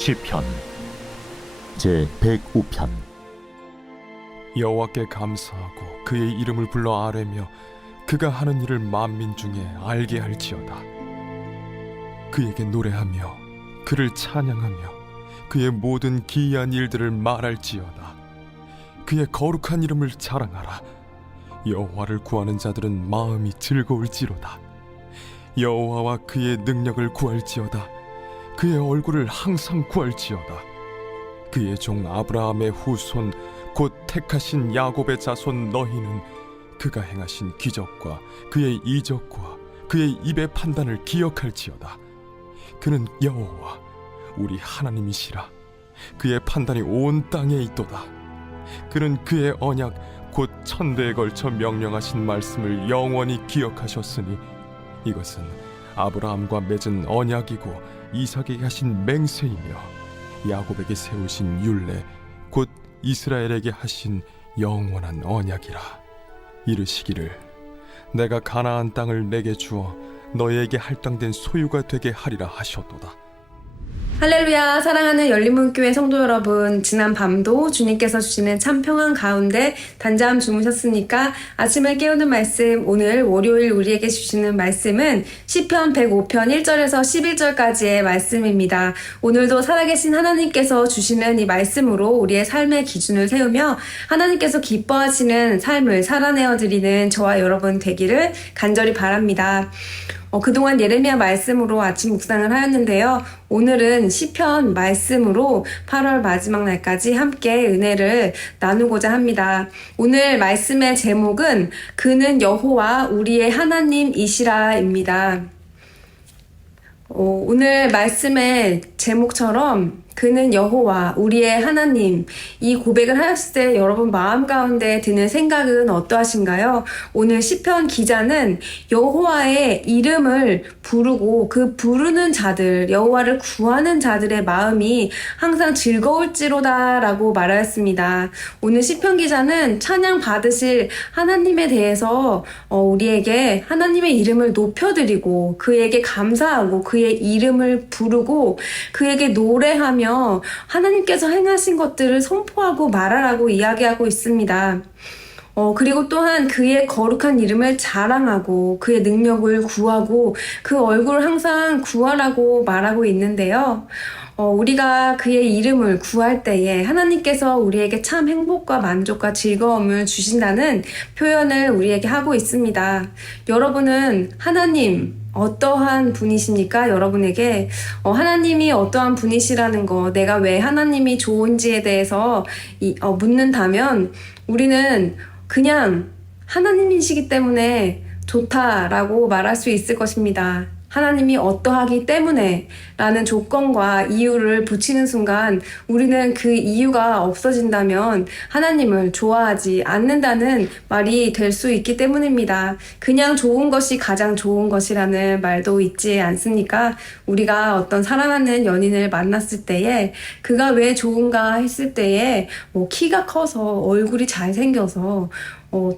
시편 제 105편. 여호와께 감사하고 그의 이름을 불러 아뢰며 그가 하는 일을 만민 중에 알게 할지어다. 그에게 노래하며 그를 찬양하며 그의 모든 기이한 일들을 말할지어다. 그의 거룩한 이름을 자랑하라. 여호와를 구하는 자들은 마음이 즐거울지로다. 여호와와 그의 능력을 구할지어다. 그의 얼굴을 항상 구할지어다. 그의 종 아브라함의 후손 곧 택하신 야곱의 자손 너희는 그가 행하신 기적과 그의 이적과 그의 입의 판단을 기억할지어다. 그는 여호와 우리 하나님이시라. 그의 판단이 온 땅에 있도다. 그는 그의 언약 곧 천대에 걸쳐 명령하신 말씀을 영원히 기억하셨으니 이것은 아브라함과 맺은 언약이고 이삭에게 하신 맹세이며 야곱에게 세우신 율례 곧 이스라엘에게 하신 영원한 언약이라. 이르시기를 내가 가나안 땅을 내게 주어 너희에게 할당된 소유가 되게 하리라 하셨도다. 할렐루야. 사랑하는 열린문교회 성도 여러분, 지난 밤도 주님께서 주시는 참 평안 가운데 단잠 주무셨습니까? 아침을 깨우는 말씀, 오늘 월요일 우리에게 주시는 말씀은 시편 105편 1절에서 11절까지의 말씀입니다. 오늘도 살아계신 하나님께서 주시는 이 말씀으로 우리의 삶의 기준을 세우며 하나님께서 기뻐하시는 삶을 살아내어드리는 저와 여러분 되기를 간절히 바랍니다. 그동안 예레미야 말씀으로 아침 묵상을 하였는데요. 오늘은 시편 말씀으로 8월 마지막 날까지 함께 은혜를 나누고자 합니다. 오늘 말씀의 제목은 그는 여호와 우리의 하나님이시라입니다. 오늘 말씀의 제목처럼 그는 여호와 우리의 하나님, 이 고백을 하였을 때 여러분 마음 가운데 드는 생각은 어떠하신가요? 오늘 시편 기자는 여호와의 이름을 부르고 그 부르는 자들, 여호와를 구하는 자들의 마음이 항상 즐거울지로다 라고 말하였습니다. 오늘 시편 기자는 찬양 받으실 하나님에 대해서 우리에게 하나님의 이름을 높여드리고 그에게 감사하고 그의 이름을 부르고 그에게 노래하며 하나님께서 행하신 것들을 선포하고 말하라고 이야기하고 있습니다. 그리고 또한 그의 거룩한 이름을 자랑하고 그의 능력을 구하고 그 얼굴을 항상 구하라고 말하고 있는데요. 우리가 그의 이름을 구할 때에 하나님께서 우리에게 참 행복과 만족과 즐거움을 주신다는 표현을 우리에게 하고 있습니다. 여러분은 하나님 어떠한 분이십니까? 여러분에게 하나님이 어떠한 분이시라는 거, 내가 왜 하나님이 좋은지에 대해서 묻는다면 우리는 그냥 하나님이시기 때문에 좋다라고 말할 수 있을 것입니다. 하나님이 어떠하기 때문에 라는 조건과 이유를 붙이는 순간 우리는 그 이유가 없어진다면 하나님을 좋아하지 않는다는 말이 될 수 있기 때문입니다. 그냥 좋은 것이 가장 좋은 것이라는 말도 있지 않습니까? 우리가 어떤 사랑하는 연인을 만났을 때에 그가 왜 좋은가 했을 때에 키가 커서 얼굴이 잘생겨서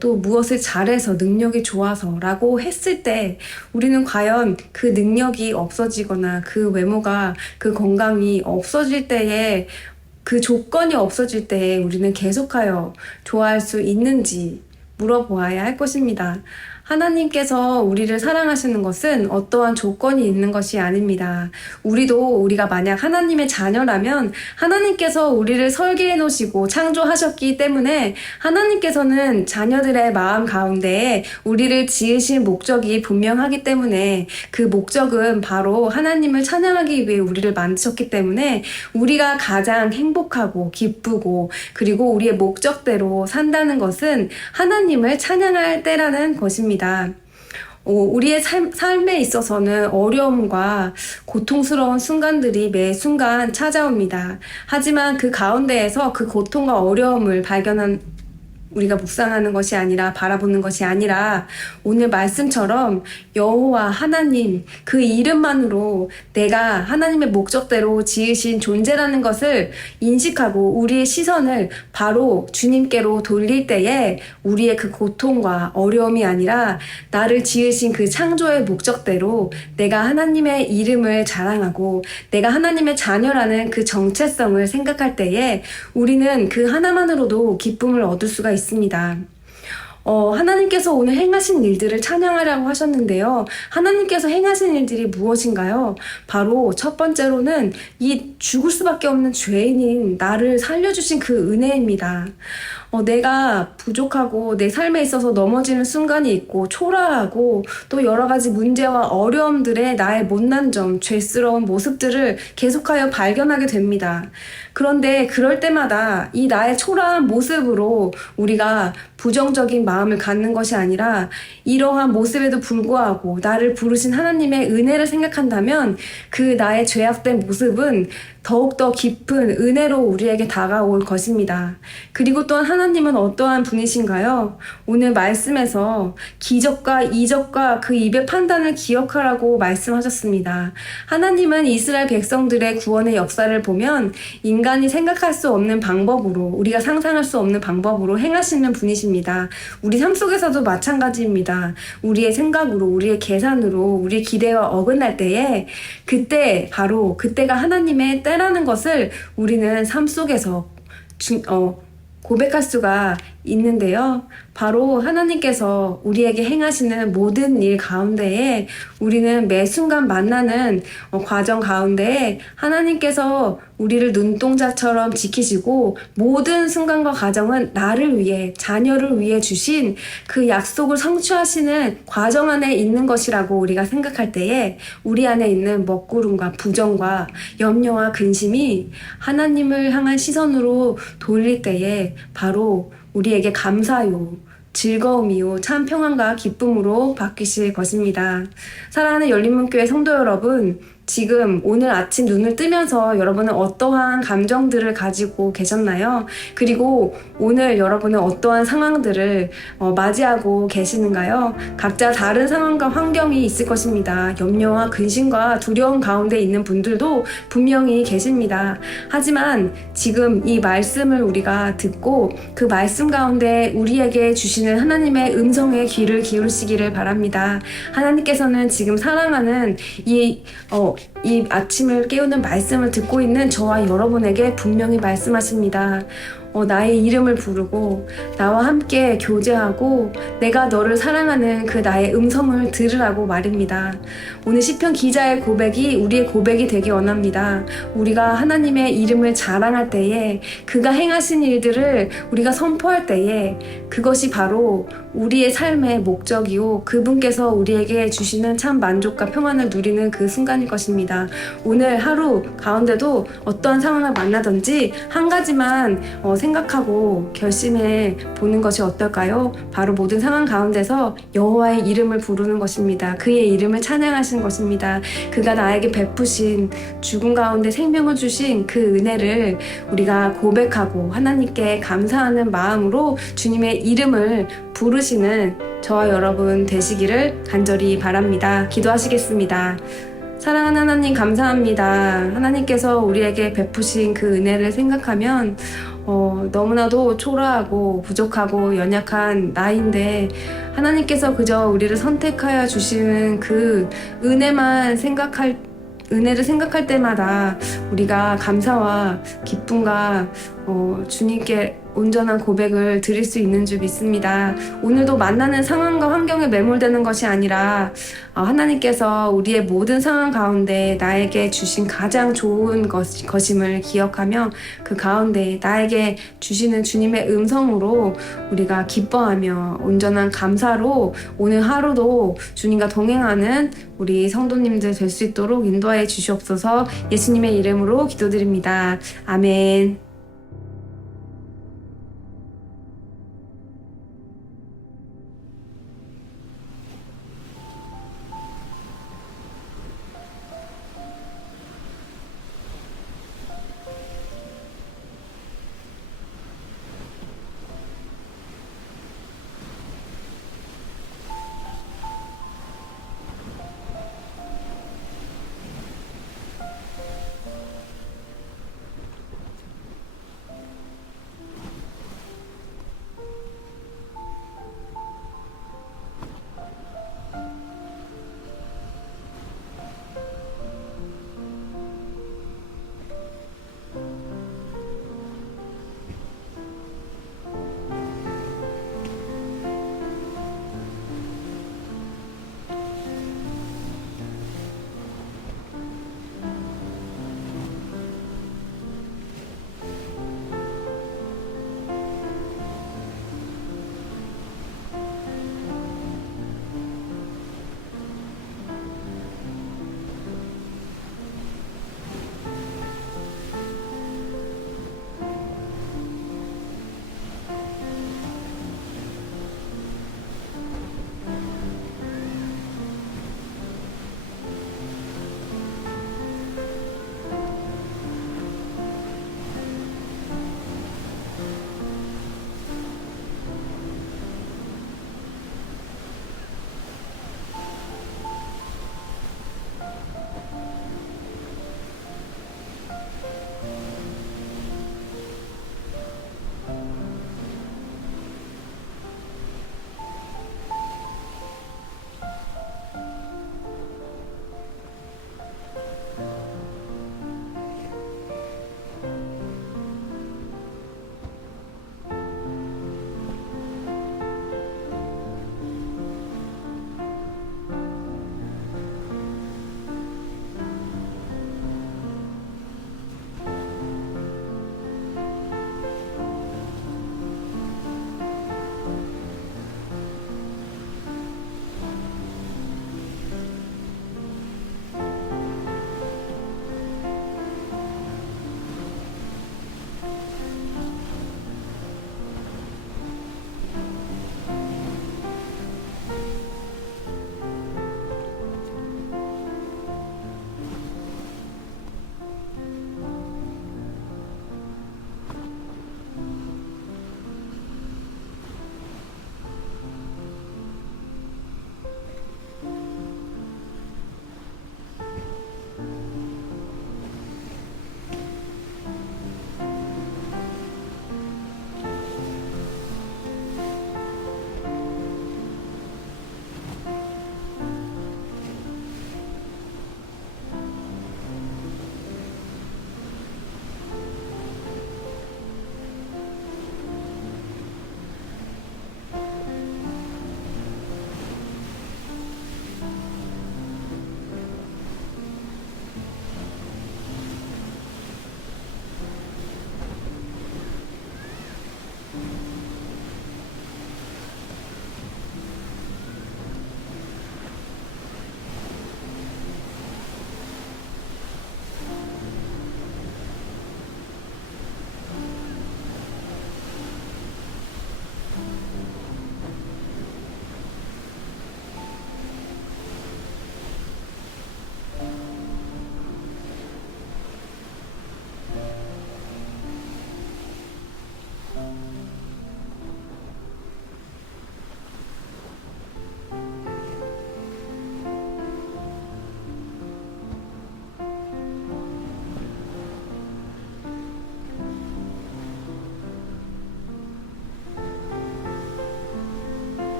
또 무엇을 잘해서 능력이 좋아서 라고 했을 때 우리는 과연 그 능력이 없어지거나 그 외모가 그 건강이 없어질 때에 그 조건이 없어질 때에 우리는 계속하여 좋아할 수 있는지 물어보아야 할 것입니다. 하나님께서 우리를 사랑하시는 것은 어떠한 조건이 있는 것이 아닙니다. 우리가 만약 하나님의 자녀라면 하나님께서 우리를 설계해 놓으시고 창조하셨기 때문에 하나님께서는 자녀들의 마음 가운데 우리를 지으신 목적이 분명하기 때문에 그 목적은 바로 하나님을 찬양하기 위해 우리를 만드셨기 때문에 우리가 가장 행복하고 기쁘고 그리고 우리의 목적대로 산다는 것은 하나님을 찬양할 때라는 것입니다. 우리의 삶에 있어서는 어려움과 고통스러운 순간들이 매 순간 찾아옵니다. 하지만 그 가운데에서 그 고통과 어려움을 발견한 우리가 묵상하는 것이 아니라 바라보는 것이 아니라 오늘 말씀처럼 여호와 하나님 그 이름만으로 내가 하나님의 목적대로 지으신 존재라는 것을 인식하고 우리의 시선을 바로 주님께로 돌릴 때에 우리의 그 고통과 어려움이 아니라 나를 지으신 그 창조의 목적대로 내가 하나님의 이름을 자랑하고 내가 하나님의 자녀라는 그 정체성을 생각할 때에 우리는 그 하나만으로도 기쁨을 얻을 수가 있습니다. 하나님께서 오늘 행하신 일들을 찬양하라고 하셨는데요. 하나님께서 행하신 일들이 무엇인가요? 바로 첫 번째로는 이 죽을 수밖에 없는 죄인인 나를 살려주신 그 은혜입니다. 내가 부족하고 내 삶에 있어서 넘어지는 순간이 있고 초라하고 또 여러 가지 문제와 어려움들의 나의 못난 점, 죄스러운 모습들을 계속하여 발견하게 됩니다. 그런데 그럴 때마다 이 나의 초라한 모습으로 우리가 부정적인 마음을 갖는 것이 아니라 이러한 모습에도 불구하고 나를 부르신 하나님의 은혜를 생각한다면 그 나의 죄악된 모습은 더욱더 깊은 은혜로 우리에게 다가올 것입니다. 그리고 또한 하나님은 어떠한 분이신가요? 오늘 말씀에서 기적과 이적과 그 입의 판단을 기억하라고 말씀하셨습니다. 하나님은 이스라엘 백성들의 구원의 역사를 보면 인간이 생각할 수 없는 방법으로 우리가 상상할 수 없는 방법으로 행하시는 분이십니다. 우리 삶 속에서도 마찬가지입니다. 우리의 생각으로 우리의 계산으로 우리의 기대와 어긋날 때에 그때가 하나님의 때라는 것을 우리는 삶 속에서 고백할 수가 있는데요. 바로 하나님께서 우리에게 행하시는 모든 일 가운데에 우리는 매 순간 만나는 과정 가운데에 하나님께서 우리를 눈동자처럼 지키시고 모든 순간과 과정은 나를 위해 자녀를 위해 주신 그 약속을 성취하시는 과정 안에 있는 것이라고 우리가 생각할 때에 우리 안에 있는 먹구름과 부정과 염려와 근심이 하나님을 향한 시선으로 돌릴 때에 바로 우리에게 감사요, 즐거움이요, 참 평안과 기쁨으로 바뀌실 것입니다. 사랑하는 열린문교회 성도 여러분, 지금 오늘 아침 눈을 뜨면서 여러분은 어떠한 감정들을 가지고 계셨나요? 그리고 오늘 여러분은 어떠한 상황들을 맞이하고 계시는가요? 각자 다른 상황과 환경이 있을 것입니다. 염려와 근심과 두려움 가운데 있는 분들도 분명히 계십니다. 하지만 지금 이 말씀을 우리가 듣고 그 말씀 가운데 우리에게 주시는 하나님의 음성에 귀를 기울이시기를 바랍니다. 하나님께서는 지금 사랑하는 이 아침을 깨우는 말씀을 듣고 있는 저와 여러분에게 분명히 말씀하십니다. 나의 이름을 부르고 나와 함께 교제하고 내가 너를 사랑하는 그 나의 음성을 들으라고 말입니다. 오늘 시편 기자의 고백이 우리의 고백이 되기 원합니다. 우리가 하나님의 이름을 자랑할 때에 그가 행하신 일들을 우리가 선포할 때에 그것이 바로 우리의 삶의 목적이요 그분께서 우리에게 주시는 참 만족과 평안을 누리는 그 순간일 것입니다. 오늘 하루 가운데도 어떠한 상황을 만나든지 한 가지만 생각하고 결심해 보는 것이 어떨까요? 바로 모든 상황 가운데서 여호와의 이름을 부르는 것입니다. 그의 이름을 찬양하시는 것입니다. 그가 나에게 베푸신 죽음 가운데 생명을 주신 그 은혜를 우리가 고백하고 하나님께 감사하는 마음으로 주님의 이름을 부르시는 저와 여러분 되시기를 간절히 바랍니다. 기도하시겠습니다. 사랑하는 하나님 감사합니다. 하나님께서 우리에게 베푸신 그 은혜를 생각하면 너무나도 초라하고 부족하고 연약한 나인데 하나님께서 그저 우리를 선택하여 주시는 그 은혜를 생각할 때마다 우리가 감사와 기쁨과 주님께 온전한 고백을 드릴 수 있는 줄 믿습니다. 오늘도 만나는 상황과 환경에 매몰되는 것이 아니라 하나님께서 우리의 모든 상황 가운데 나에게 주신 가장 좋은 것임을 기억하며 그 가운데 나에게 주시는 주님의 음성으로 우리가 기뻐하며 온전한 감사로 오늘 하루도 주님과 동행하는 우리 성도님들 될 수 있도록 인도하여 주시옵소서. 예수님의 이름으로 기도드립니다. 아멘.